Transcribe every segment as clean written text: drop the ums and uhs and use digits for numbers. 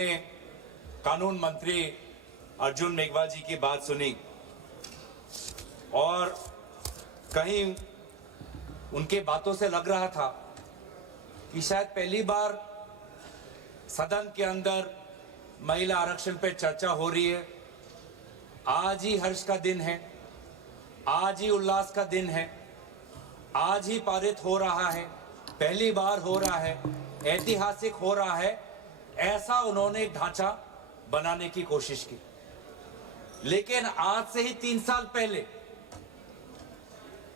कानून मंत्री अर्जुन मेघवाल जी की बात सुनी और कहीं उनके बातों से लग रहा था कि शायद पहली बार सदन के अंदर महिला आरक्षण पे चर्चा हो रही है। आज ही हर्ष का दिन है, आज ही उल्लास का दिन है, आज ही पारित हो रहा है, पहली बार हो रहा है, ऐतिहासिक हो रहा है, ऐसा उन्होंने एक ढांचा बनाने की कोशिश की। लेकिन आज से ही 3 साल पहले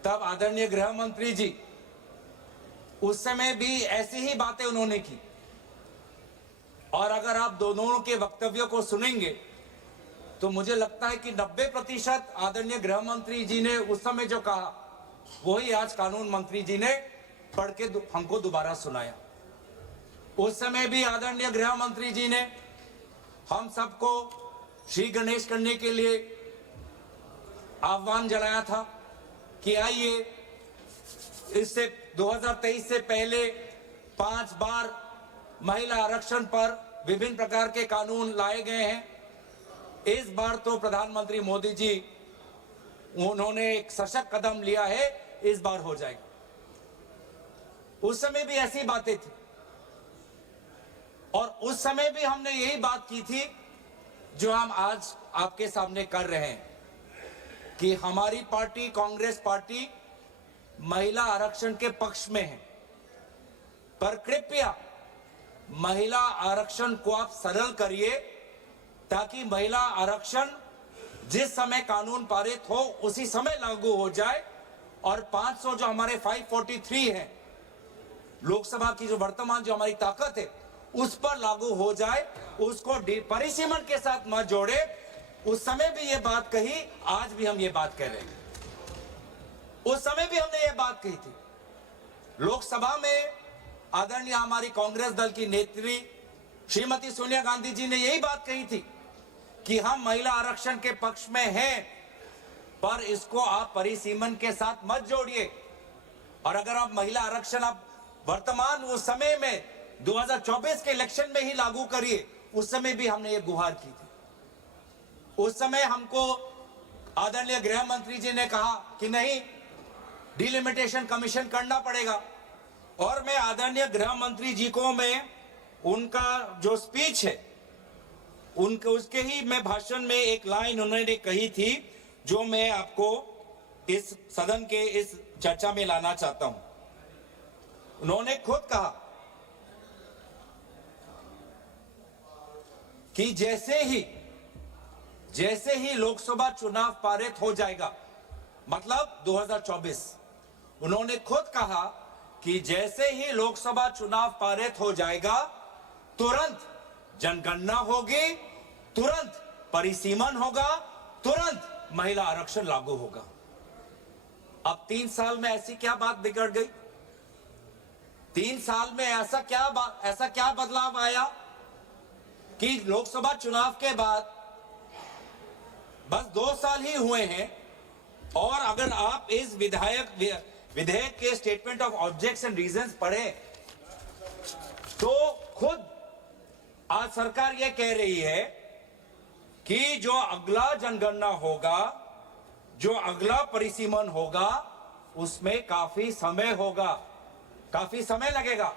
तब आदरणीय गृह मंत्री जी, उस समय भी ऐसी ही बातें उन्होंने की। और अगर आप दोनों के वक्तव्यों को सुनेंगे तो मुझे लगता है कि 90% आदरणीय गृह मंत्री जी ने उस समय जो कहा वही आज कानून मंत्री जी ने पढ़ के हमको दोबारा सुनाया। उस समय भी आदरणीय गृह मंत्री जी ने हम सबको श्री गणेश करने के लिए आह्वान जलाया था कि आइए, इससे 2023 से पहले 5 बार महिला आरक्षण पर विभिन्न प्रकार के कानून लाए गए हैं। इस बार तो प्रधानमंत्री मोदी जी उन्होंने एक सशक्त कदम लिया है, इस बार हो जाएगा। उस समय भी ऐसी बातें थी और उस समय भी हमने यही बात की थी जो हम आज आपके सामने कर रहे हैं कि हमारी पार्टी कांग्रेस पार्टी महिला आरक्षण के पक्ष में है, पर कृपया महिला आरक्षण को आप सरल करिए ताकि महिला आरक्षण जिस समय कानून पारित हो उसी समय लागू हो जाए और 500 जो हमारे 543 है लोकसभा की जो वर्तमान जो हमारी ताकत है उस पर लागू हो जाए, उसको परिसीमन के साथ मत जोड़े। उस समय भी ये बात कही, आज भी हम ये बात कह रहे हैं। उस समय भी हमने ये बात कही थी। लोकसभा में आदरणीय हमारी कांग्रेस दल की नेत्री श्रीमती सोनिया गांधी जी ने यही बात कही थी कि हम महिला आरक्षण के पक्ष में हैं, पर इसको आप परिसीमन के साथ मत जोड़िए। और अगर आप महिला आरक्षण आप वर्तमान उस समय में 2024 के इलेक्शन में ही लागू करिए, उस समय भी हमने ये गुहार की थी। उस समय हमको आदरणीय गृह मंत्री जी ने कहा कि नहीं, डिलिमिटेशन कमीशन करना पड़ेगा। और मैं आदरणीय गृह मंत्री जी को मैं उनका जो स्पीच है उनके उसके ही मैं भाषण में एक लाइन उन्होंने कही थी जो मैं आपको इस सदन के इस चर्चा में लाना चाहता हूं। उन्होंने खुद कहा कि जैसे ही लोकसभा चुनाव पारित हो जाएगा, मतलब 2024, उन्होंने खुद कहा कि जैसे ही लोकसभा चुनाव पारित हो जाएगा तुरंत जनगणना होगी, तुरंत परिसीमन होगा, तुरंत महिला आरक्षण लागू होगा। अब 3 साल में ऐसी क्या बात बिगड़ गई? 3 साल में ऐसा क्या बदलाव आया कि लोकसभा चुनाव के बाद बस 2 साल ही हुए हैं और अगर आप इस विधेयक के statement of objects and reasons पढ़े तो खुद आज सरकार यह कह रही है कि जो अगला जनगणना होगा, जो अगला परिसीमन होगा, उसमें काफी समय होगा, काफी समय लगेगा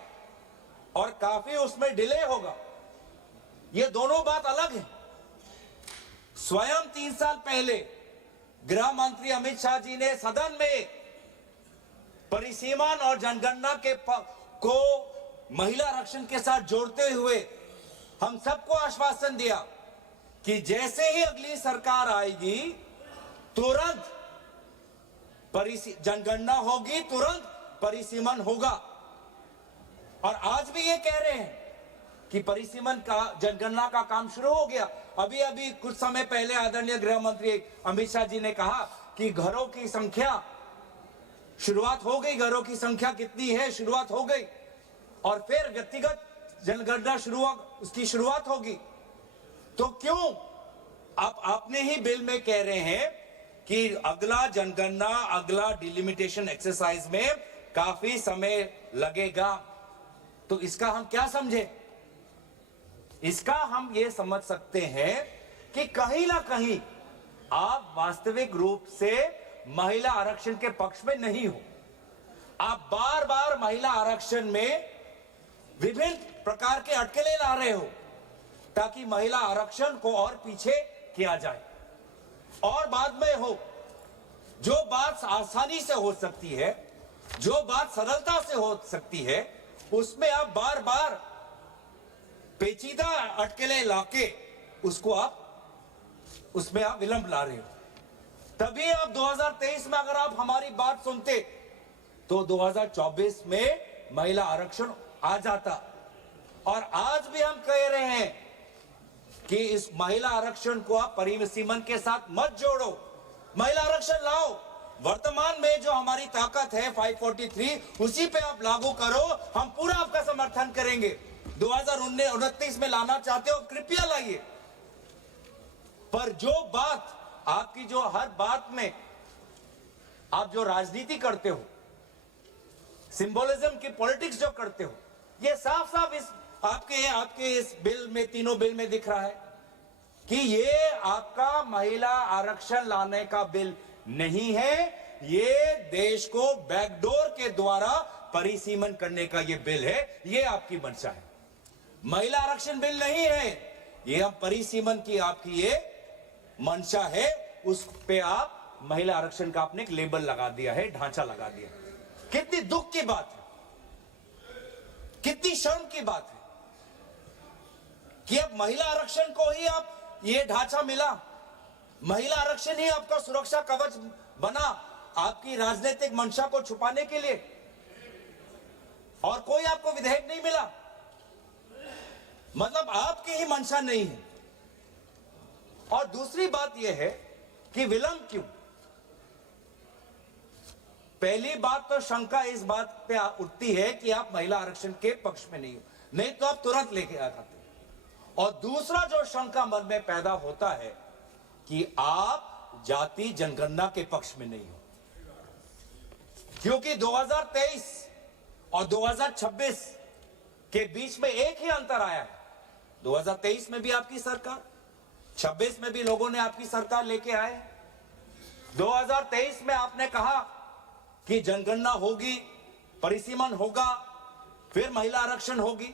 और काफी उसमें डिले होगा। ये दोनों बात अलग है। स्वयं 3 साल पहले गृह मंत्री अमित शाह जी ने सदन में परिसीमन और जनगणना को महिला आरक्षण के साथ जोड़ते हुए हम सबको आश्वासन दिया कि जैसे ही अगली सरकार आएगी तुरंत जनगणना होगी, तुरंत परिसीमन होगा। और आज भी ये कह रहे हैं कि परिसीमन का जनगणना का काम शुरू हो गया। अभी कुछ समय पहले आदरणीय गृह मंत्री अमित शाह जी ने कहा कि घरों की संख्या शुरुआत हो गई, घरों की संख्या कितनी है शुरुआत हो गई और फिर व्यक्तिगत जनगणना उसकी शुरुआत होगी। तो क्यों आप अपने ही बिल में कह रहे हैं कि अगला जनगणना, अगला डिलिमिटेशन एक्सरसाइज में काफी समय लगेगा? तो इसका हम क्या समझे? इसका हम ये समझ सकते हैं कि कहीं ना कहीं आप वास्तविक रूप से महिला आरक्षण के पक्ष में नहीं हो। आप बार बार महिला आरक्षण में विभिन्न प्रकार के अटकलें ला रहे हो ताकि महिला आरक्षण को और पीछे किया जाए और बाद में हो। जो बात आसानी से हो सकती है, जो बात सरलता से हो सकती है, उसमें आप बार बार पेचीदा अटकलें लाके उसमें आप विलंब ला रहे हो। तभी आप 2023 में अगर आप हमारी बात सुनते तो 2024 में महिला आरक्षण आ जाता। और आज भी हम कह रहे हैं कि इस महिला आरक्षण को आप परिसीमन के साथ मत जोड़ो, महिला आरक्षण लाओ। वर्तमान में जो हमारी ताकत है 543, उसी पे आप लागू करो। हम पूरा आपका समर्थन करेंगे। 2029 में लाना चाहते हो, कृपया लाइए। पर जो बात आपकी, जो हर बात में आप जो राजनीति करते हो, सिंबोलिज्म की पॉलिटिक्स जो करते हो, ये साफ साफ इस आपके इस बिल में, तीनों बिल में दिख रहा है कि ये आपका महिला आरक्षण लाने का बिल नहीं है। ये देश को बैकडोर के द्वारा परिसीमन करने का ये बिल है। ये आपकी मंशा है, महिला आरक्षण बिल नहीं है। ये हम परिसीमन की आपकी ये मंशा है। उस पे आप महिला आरक्षण का आपने एक लेबल लगा दिया है, ढांचा लगा दिया। कितनी दुख की बात है, कितनी शर्म की बात है कि अब महिला आरक्षण को ही आप ये ढांचा मिला, महिला आरक्षण ही आपका सुरक्षा कवच बना आपकी राजनीतिक मंशा को छुपाने के लिए, और कोई आपको विधेयक नहीं मिला। मतलब आपकी ही मंशा नहीं है। और दूसरी बात यह है कि विलंब क्यों? पहली बात तो शंका इस बात पे उठती है कि आप महिला आरक्षण के पक्ष में नहीं हो, नहीं तो आप तुरंत लेके आ जाते। और दूसरा जो शंका मन में पैदा होता है कि आप जाति जनगणना के पक्ष में नहीं हो, क्योंकि 2023 और 2026 के बीच में एक ही अंतर आया है। 2023 में भी आपकी सरकार, 26 में भी लोगों ने आपकी सरकार लेके आए। 2023 में आपने कहा कि जनगणना होगी, परिसीमन होगा, फिर महिला आरक्षण होगी,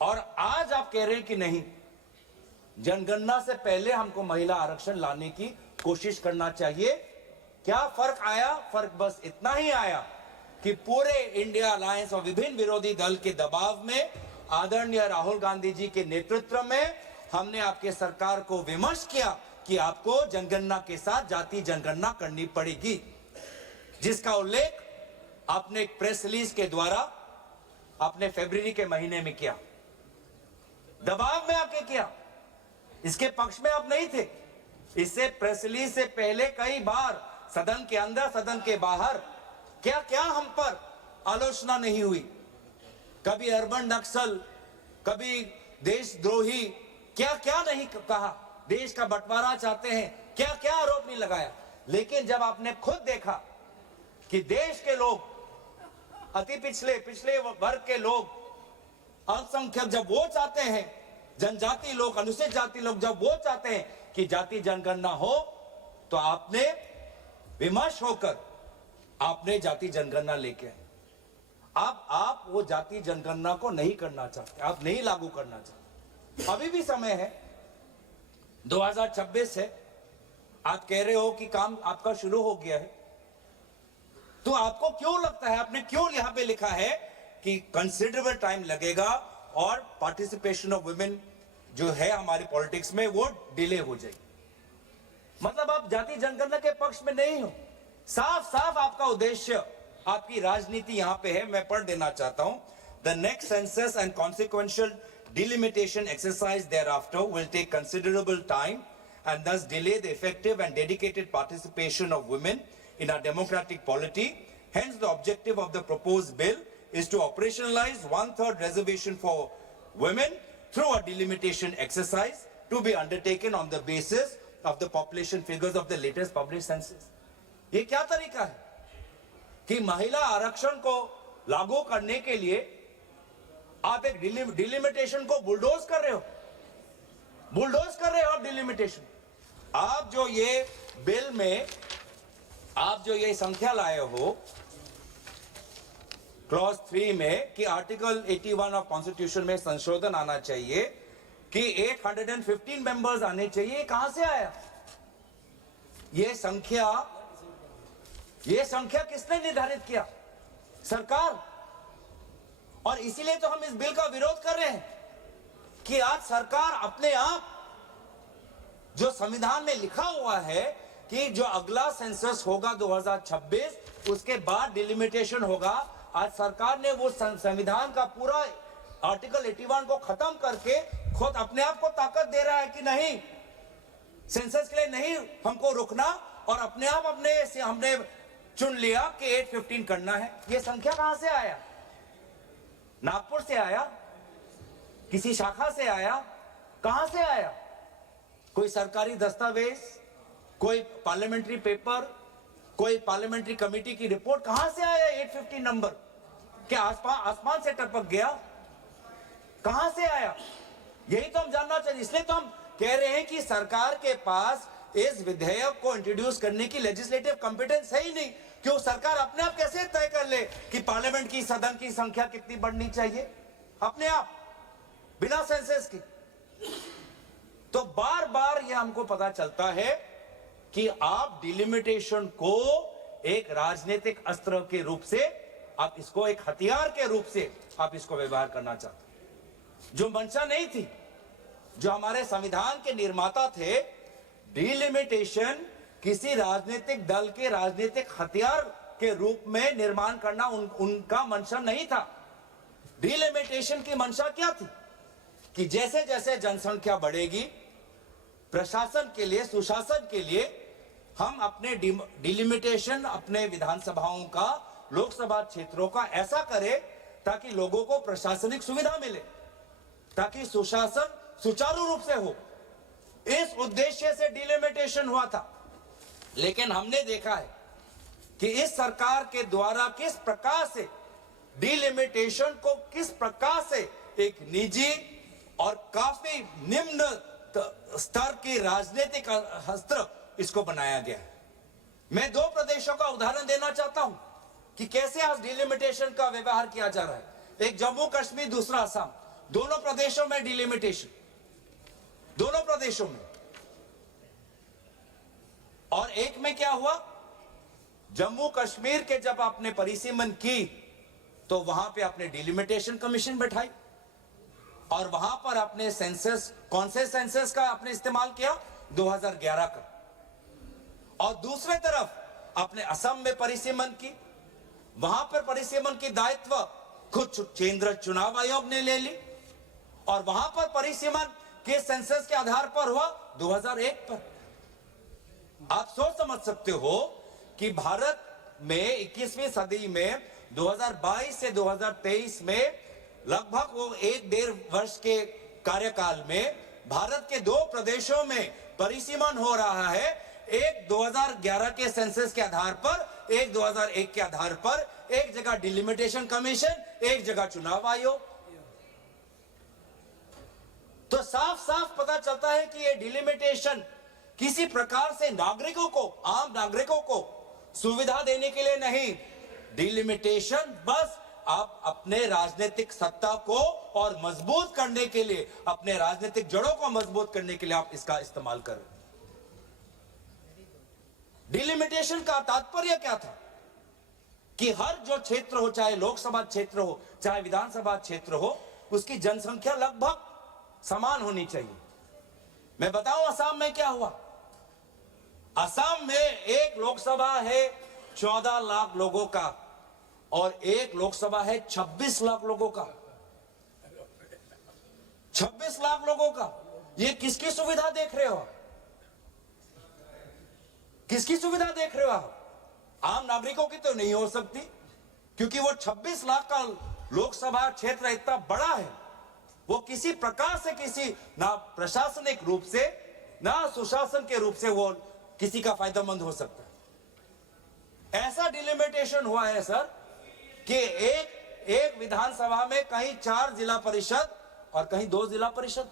और आज आप कह रहे हैं कि नहीं, जनगणना से पहले हमको महिला आरक्षण लाने की कोशिश करना चाहिए। क्या फर्क आया? फर्क बस इतना ही आया कि पूरे इंडिया अलायंस और विभिन्न विरोधी दल के दबाव में आदरणीय राहुल गांधी जी के नेतृत्व में हमने आपके सरकार को विमर्श किया कि आपको जनगणना के साथ जाति जनगणना करनी पड़ेगी, जिसका उल्लेख आपने एक प्रेस रिलीज के द्वारा आपने फरवरी के महीने में किया। दबाव में आके किया, इसके पक्ष में आप नहीं थे। इससे प्रेस रिलीज से पहले कई बार सदन के अंदर, सदन के बाहर क्या क्या हम पर आलोचना नहीं हुई। कभी अर्बन नक्सल, कभी देशद्रोही, क्या क्या नहीं कहा। देश का बंटवारा चाहते हैं, क्या क्या आरोप नहीं लगाया। लेकिन जब आपने खुद देखा कि देश के लोग, अति पिछले वर्ग के लोग, अल्पसंख्यक जब वो चाहते हैं, जनजाति लोग, अनुसूचित जाति लोग जब वो चाहते हैं कि जाति जनगणना हो, तो आपने विमर्श होकर आपने जाति जनगणना लेके आए। अब आप वो जाति जनगणना को नहीं करना चाहते, आप नहीं लागू करना चाहते। अभी भी समय है, 2026 है। आप कह रहे हो कि काम आपका शुरू हो गया है, तो आपको क्यों लगता है, आपने क्यों यहां पे लिखा है कि कंसिडरेबल टाइम लगेगा और पार्टिसिपेशन ऑफ वुमेन जो है हमारी पॉलिटिक्स में वो डिले हो जाएगी? मतलब आप जाति जनगणना के पक्ष में नहीं हो। साफ साफ आपका उद्देश्य, आपकी राजनीति यहां पे है। मैं पढ़ देना चाहता हूं। The next census and consequential delimitation exercise thereafter will take considerable time and thus delay the effective and dedicated participation of women in our democratic polity. Hence, the objective of the proposed bill is to operationalize 1/3 reservation for women through a delimitation exercise to be undertaken on the basis of the population figures of the latest published census. ये क्या तरीका है कि महिला आरक्षण को लागू करने के लिए आप एक डिलिमिटेशन को बुलडोज कर रहे हो, आप डिलिमिटेशन। आप जो ये बिल में आप जो ये संख्या लाए हो क्लॉज 3 में कि आर्टिकल 81 ऑफ कॉन्स्टिट्यूशन में संशोधन आना चाहिए कि 815 मेंबर्स आने चाहिए, कहां से आया ये संख्या किसने निर्धारित किया? सरकार। और इसीलिए तो हम इस बिल का विरोध कर रहे हैं कि आज सरकार अपने आप, जो संविधान में लिखा हुआ है कि जो अगला सेंसस होगा 2026 उसके बाद डिलिमिटेशन होगा, आज सरकार ने वो संविधान का पूरा आर्टिकल 81 को खत्म करके खुद अपने आप को ताकत दे रहा है कि नहीं, सेंसस के लिए नहीं हमको रुकना, और अपने आप हमने चुन लिया कि 815 करना है। ये संख्या कहां से आया? नागपुर से आया? किसी शाखा से आया? कहां से आया? कोई सरकारी दस्तावेज, कोई पार्लियामेंट्री पेपर, कोई पार्लियामेंट्री कमेटी की रिपोर्ट, कहां से आया 815 नंबर? क्या आसमान से टपक गया? कहां से आया? यही तो हम जानना चाहिए। इसलिए तो हम कह रहे हैं कि सरकार के पास इस विधेयक को इंट्रोड्यूस करने की लेजिस्लेटिव कॉम्पिटेंस है ही नहीं। क्यों सरकार अपने आप कैसे तय कर ले कि पार्लियामेंट की सदन की संख्या कितनी बढ़नी चाहिए? अपने आप, बिना सेंसस की। तो बार बार यह हमको पता चलता है कि आप डिलिमिटेशन को एक राजनीतिक अस्त्र के रूप से, आप इसको एक हथियार के रूप से आप इसको व्यवहार करना चाहते हैं, जो मंशा नहीं थी। जो हमारे संविधान के निर्माता थे, डिलिमिटेशन किसी राजनीतिक दल के राजनीतिक हथियार के रूप में निर्माण करना उनका मंशा नहीं था। डिलिमिटेशन की मंशा क्या थी कि जैसे जैसे जनसंख्या बढ़ेगी, प्रशासन के लिए, सुशासन के लिए हम अपने डिलिमिटेशन अपने विधानसभाओं का, लोकसभा क्षेत्रों का ऐसा करें ताकि लोगों को प्रशासनिक सुविधा मिले, ताकि सुशासन सुचारू रूप से हो। इस उद्देश्य से डिलिमिटेशन हुआ था। लेकिन हमने देखा है कि इस सरकार के द्वारा किस प्रकार से डिलिमिटेशन को, किस प्रकार से एक निजी और काफी निम्न स्तर की राजनीतिक अस्त्र इसको बनाया गया है। मैं 2 प्रदेशों का उदाहरण देना चाहता हूं कि कैसे आज डिलिमिटेशन का व्यवहार किया जा रहा है। एक जम्मू कश्मीर, दूसरा असम। दोनों प्रदेशों में डिलिमिटेशन, दोनों प्रदेशों में। और एक में क्या हुआ, जम्मू कश्मीर के जब आपने परिसीमन की तो वहां पे आपने डिलिमिटेशन कमीशन बैठाई और वहां पर आपने सेंसस, कौन से सेंसस का आपने इस्तेमाल किया? 2011 का। और दूसरे तरफ आपने असम में परिसीमन की, वहां पर परिसीमन की दायित्व खुद केंद्र चुनाव आयोग ने ले ली, और वहां पर परिसीमन के सेंसस के आधार पर हुआ 2001 पर। आप सोच समझ सकते हो कि भारत में 21वीं सदी में 2022 से 2023 में लगभग वो 1.5 वर्ष के कार्यकाल में भारत के 2 प्रदेशों में परिसीमन हो रहा है। एक 2011 के सेंसस के आधार पर, एक 2001 के आधार पर, एक जगह डिलिमिटेशन कमीशन, एक जगह चुनाव आयोग। तो साफ साफ पता चलता है कि ये डिलिमिटेशन किसी प्रकार से नागरिकों को, आम नागरिकों को सुविधा देने के लिए नहीं। डिलिमिटेशन बस आप अपने राजनीतिक सत्ता को और मजबूत करने के लिए, अपने राजनीतिक जड़ों को मजबूत करने के लिए आप इसका इस्तेमाल करें। डिलिमिटेशन का तात्पर्य क्या था कि हर जो क्षेत्र हो, चाहे लोकसभा क्षेत्र हो, चाहे विधानसभा क्षेत्र हो, उसकी जनसंख्या लगभग समान होनी चाहिए। मैं बताऊं असम में क्या हुआ। असम में एक लोकसभा है 14 लाख लोगों का और एक लोकसभा है 26 लाख लोगों का। 26 लाख लोगों का। ये किसकी सुविधा देख रहे हो? किसकी सुविधा देख रहे हो आप? आम नागरिकों की तो नहीं हो सकती, क्योंकि वो 26 लाख का लोकसभा क्षेत्र इतना बड़ा है, वो किसी प्रकार से, किसी ना प्रशासनिक रूप से ना सुशासन के रूप से वो किसी का फायदेमंद हो सकता है। ऐसा डिलिमिटेशन हुआ है सर कि एक विधानसभा में कहीं 4 जिला परिषद और कहीं 2 जिला परिषद।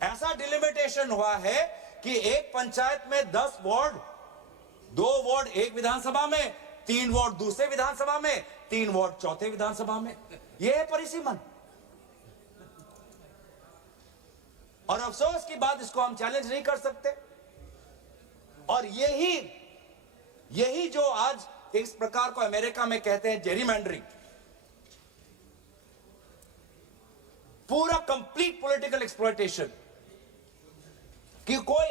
ऐसा डिलिमिटेशन हुआ है कि एक पंचायत में 10 वार्ड, 2 वार्ड एक विधानसभा में, 3 वार्ड दूसरे विधानसभा में, 3 वार्ड चौथे विधानसभा में। यह है परिसीमन। और अफसोस की बात, इसको हम चैलेंज नहीं कर सकते। और यही जो आज इस प्रकार को अमेरिका में कहते हैं जेरीमैंडरिंग, पूरा कंप्लीट पॉलिटिकल एक्सप्लॉयटेशन, कि कोई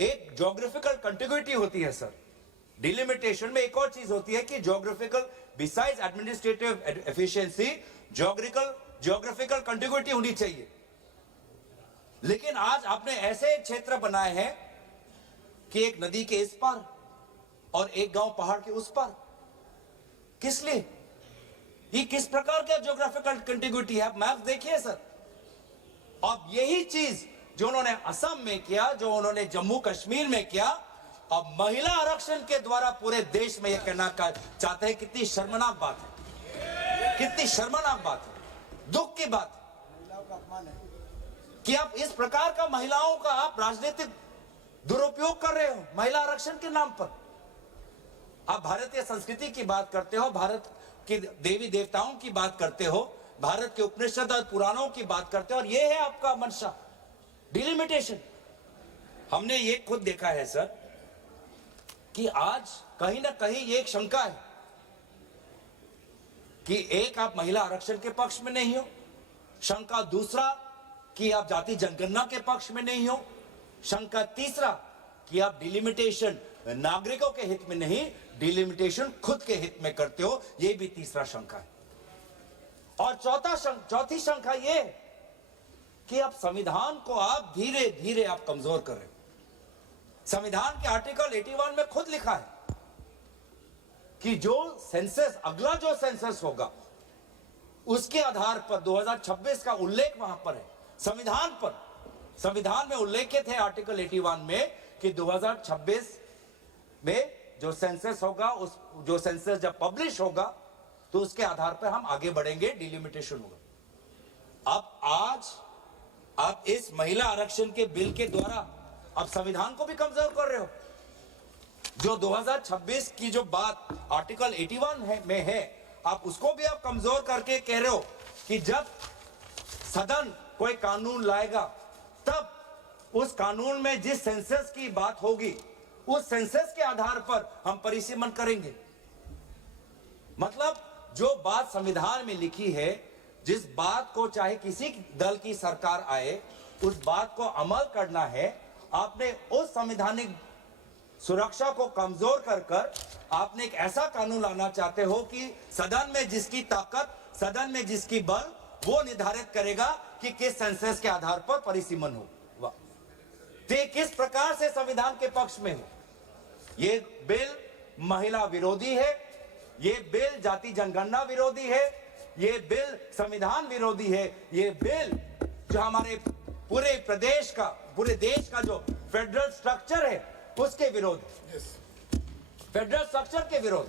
एक ज्योग्राफिकल कंटिग्यूटी होती है सर। डिलिमिटेशन में एक और चीज होती है कि geographical, besides administrative efficiency, geographical contiguity होनी चाहिए। लेकिन आज आपने ऐसे क्षेत्र बनाए हैं कि एक नदी के इस पार और एक गांव पहाड़ के उस पार। किस लिए? ये किस प्रकार का ज्योग्राफिकल कंटिग्यूटी है? आप मैप देखिए सर। अब यही चीज जो उन्होंने असम में किया, जो उन्होंने जम्मू कश्मीर में किया, अब महिला आरक्षण के द्वारा पूरे देश में यह कहना चाहते हैं। कितनी शर्मनाक बात है, कितनी शर्मनाक बात है, दुख की बात है कि आप इस प्रकार का महिलाओं का आप राजनीतिक दुरुपयोग कर रहे हो महिला आरक्षण के नाम पर। आप भारतीय संस्कृति की बात करते हो, भारत के देवी देवताओं की बात करते हो, भारत के उपनिषद और पुराणों की बात करते हो, और यह है आपका मंशा, डिलिमिटेशन। हमने ये खुद देखा है सर कि आज कहीं ना कहीं ये एक शंका है कि एक, आप महिला आरक्षण के पक्ष में नहीं हो, शंका दूसरा कि आप जाति जनगणना के पक्ष में नहीं हो, शंका तीसरा कि आप डिलिमिटेशन नागरिकों के हित में नहीं, डिलिमिटेशन खुद के हित में करते हो, यह भी तीसरा शंका है। और चौथी शंका यह कि आप संविधान को आप धीरे धीरे आप कमजोर कर रहे हो। संविधान के आर्टिकल 81 में खुद लिखा है कि जो सेंसस, अगला जो सेंसस होगा उसके आधार पर 2026 का उल्लेख वहां पर है संविधान पर। संविधान में उल्लेखित है आर्टिकल 81 में कि 2026 में जो सेंसस होगा, उस जो सेंसस जब पब्लिश होगा तो उसके आधार पर हम आगे बढ़ेंगे, डिलिमिटेशन होगा। अब आज आप इस महिला आरक्षण के बिल के द्वारा आप संविधान को भी कमजोर कर रहे हो। जो 2026 की जो बात आर्टिकल 81 में है, आप उसको भी आप कमजोर करके कह रहे हो कि जब सदन कोई कानून लाएगा तब उस कानून में जिस सेंसस की बात होगी उस सेंसस के आधार पर हम परिसीमन करेंगे। मतलब जो बात संविधान में लिखी है, जिस बात को चाहे किसी दल की सरकार आए उस बात को अमल करना है, आपने उस संवैधानिक सुरक्षा को कमजोर कर आपने एक ऐसा कानून लाना चाहते हो कि सदन में जिसकी ताकत, सदन में जिसकी बल, वो निर्धारित करेगा कि किस सेंसस के आधार पर परिसीमन हो। वाह, तो किस प्रकार से संविधान के पक्ष में हो। ये बिल महिला विरोधी है, ये बिल जाति जनगणना विरोधी है, ये बिल संविधान विरोधी है, ये बिल जो हमारे पूरे प्रदेश का, पूरे देश का जो फेडरल स्ट्रक्चर है उसके विरोध, फेडरल स्ट्रक्चर के विरोध।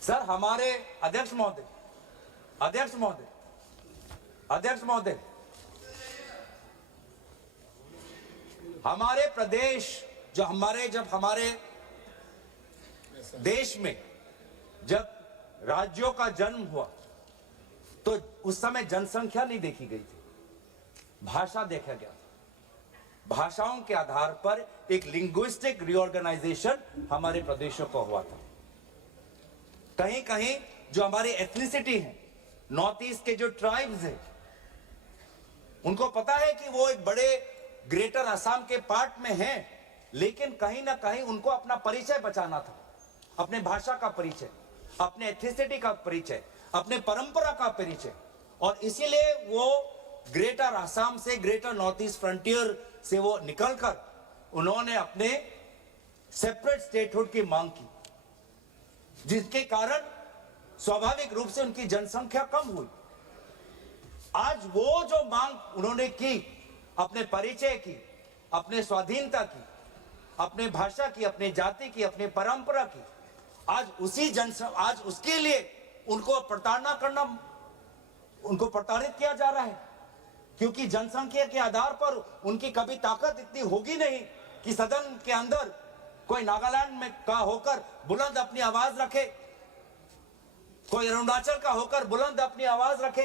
सर, हमारे अध्यक्ष महोदय, हमारे प्रदेश जब हमारे देश में जब राज्यों का जन्म हुआ तो उस समय जनसंख्या नहीं देखी गई थी, भाषा देखा गया था। भाषाओं के आधार पर एक लिंग्विस्टिक रीऑर्गेनाइजेशन हमारे प्रदेशों का हुआ था। कहीं कहीं जो हमारी एथनिसिटी है, नॉर्थ ईस्ट के जो ट्राइब्स हैं, उनको पता है कि वो एक बड़े ग्रेटर असम के पार्ट में हैं, लेकिन कहीं ना कहीं उनको अपना परिचय बचाना था, अपने भाषा का परिचय, अपने एथनिसिटी का परिचय, अपने परंपरा का परिचय। और इसीलिए वो ग्रेटर असम से, ग्रेटर नॉर्थ ईस्ट फ्रंटियर से वो निकलकर उन्होंने अपने सेपरेट स्टेटहुड की मांग की, जिसके कारण स्वाभाविक रूप से उनकी जनसंख्या कम हुई। आज वो जो मांग उन्होंने की, अपने परिचय की, अपने स्वाधीनता की, अपने भाषा की, अपने जाति की, अपने परंपरा की, आज उसके लिए उनको प्रताड़ना करना, उनको प्रताड़ित किया जा रहा है, क्योंकि जनसंख्या के आधार पर उनकी कभी ताकत इतनी होगी नहीं कि सदन के अंदर कोई नागालैंड में का होकर बुलंद अपनी आवाज रखे, कोई अरुणाचल का होकर बुलंद अपनी आवाज रखे,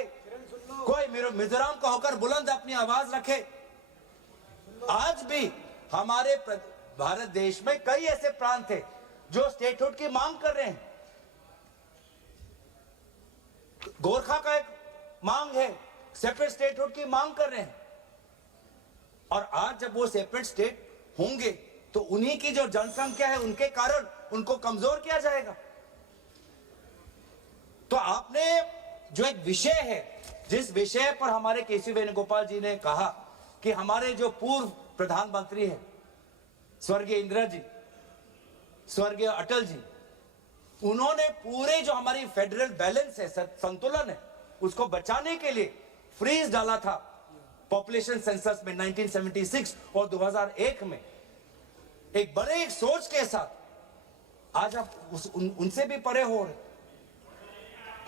कोई मिजोरम का होकर बुलंद अपनी आवाज रखे। आज भी हमारे भारत देश में कई ऐसे प्रांत हैं जो स्टेटहुड की मांग कर रहे हैं। गोरखा का एक मांग है, सेपरेट स्टेटहुड की मांग कर रहे हैं। और आज जब वो सेपरेट स्टेट होंगे तो उन्हीं की जो जनसंख्या है उनके कारण उनको कमजोर किया जाएगा। तो आपने जो एक विषय है, जिस विषय पर हमारे केसी वेणुगोपाल जी ने कहा कि हमारे जो पूर्व प्रधानमंत्री हैं स्वर्गीय इंदिरा जी, स्वर्गीय अटल जी, उन्होंने पूरे जो हमारी फेडरल बैलेंस है, संतुलन है, उसको बचाने के लिए फ्रीज डाला था पॉपुलेशन सेंसस में 1976 और 2001 में। एक बड़े एक सोच के साथ आज आप उनसे भी परे हो रहे।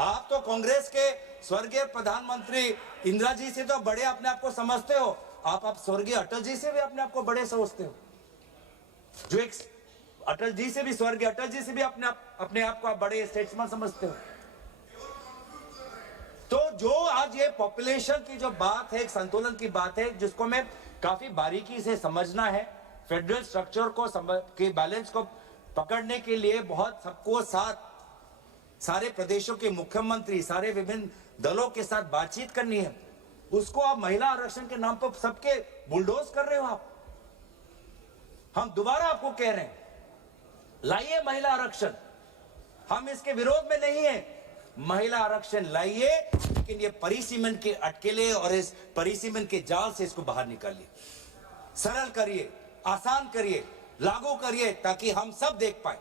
आप तो कांग्रेस के स्वर्गीय प्रधानमंत्री इंदिरा जी से तो बड़े अपने आप को समझते हो, आप स्वर्गीय अटल जी से भी अपने आप को बड़े समझते हो, जो एक अटल जी से भी, स्वर्गीय अटल जी से भी अपने आप को आप बड़े स्टेट्समैन समझते हो। तो जो आज ये पॉपुलेशन की जो बात है, एक संतुलन की बात है, जिसको मैं काफी बारीकी से समझना है, फेडरल स्ट्रक्चर को के बैलेंस को पकड़ने के लिए बहुत सबको साथ, सारे प्रदेशों के मुख्यमंत्री, सारे विभिन्न दलों के साथ बातचीत करनी है। उसको आप महिला आरक्षण के नाम पर सबके बुलडोज कर रहे हो आप। हम दोबारा आपको कह रहे हैं, लाइए महिला आरक्षण, हम इसके विरोध में नहीं है, महिला आरक्षण लाइए, लेकिन ये परिसीमन के अटकेले और इस परिसीमन के जाल से इसको बाहर निकालिए, सरल करिए, आसान करिए, लागू करिए, ताकि हम सब देख पाए।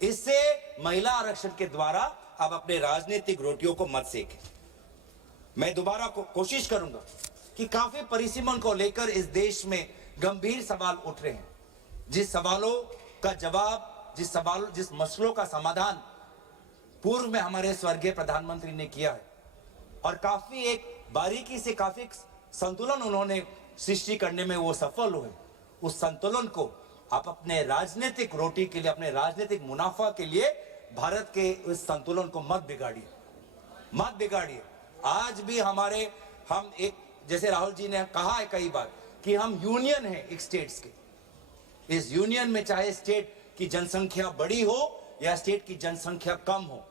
इससे महिला आरक्षण के द्वारा आप अपने राजनीतिक रोटियों को मत सेकें। मैं दोबारा कोशिश करूंगा कि काफी परिसीमन को लेकर इस देश में गंभीर सवाल उठ रहे हैं, जिस सवालों का जवाब, जिस मसलों का समाधान पूर्व में हमारे स्वर्गीय प्रधानमंत्री ने किया है, और काफी एक बारीकी से काफी संतुलन उन्होंने सृष्टि करने में वो सफल हुए। उस संतुलन को आप अपने राजनीतिक रोटी के लिए, अपने राजनीतिक मुनाफा के लिए भारत के उस संतुलन को मत बिगाड़िए, मत बिगाड़िए। आज भी हम एक, जैसे राहुल जी ने कहा है कई बार कि हम यूनियन है एक स्टेट्स के, इस यूनियन में चाहे स्टेट की जनसंख्या बड़ी हो या स्टेट की जनसंख्या कम हो,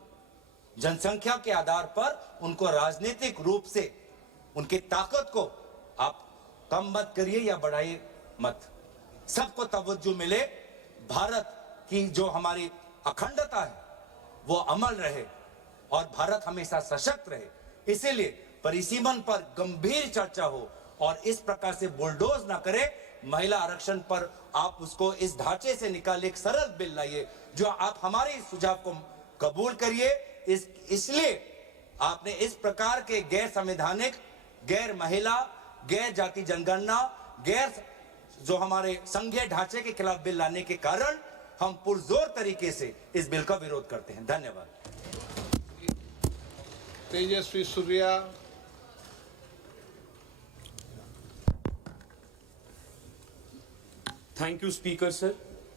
जनसंख्या के आधार पर उनको राजनीतिक रूप से उनकी ताकत को आप कम मत करिए या बढ़ाइए मत, सबको तवज्जो मिले, भारत की जो हमारी अखंडता है वो अमल रहे और भारत हमेशा सशक्त रहे। इसीलिए परिसीमन पर गंभीर चर्चा हो और इस प्रकार से बुलडोज ना करे। महिला आरक्षण पर आप उसको इस ढांचे से निकाले, एक सरल बिल लाइए, जो आप हमारे सुझाव को कबूल करिए। इसलिए आपने इस प्रकार के गैर संवैधानिक, गैर महिला, गैर जाति जनगणना, गैर जो हमारे संघीय ढांचे के खिलाफ बिल लाने के कारण हम पुरजोर तरीके से इस बिल का विरोध करते हैं। धन्यवाद। Tejasvi Surya. Thank you, Speaker, sir.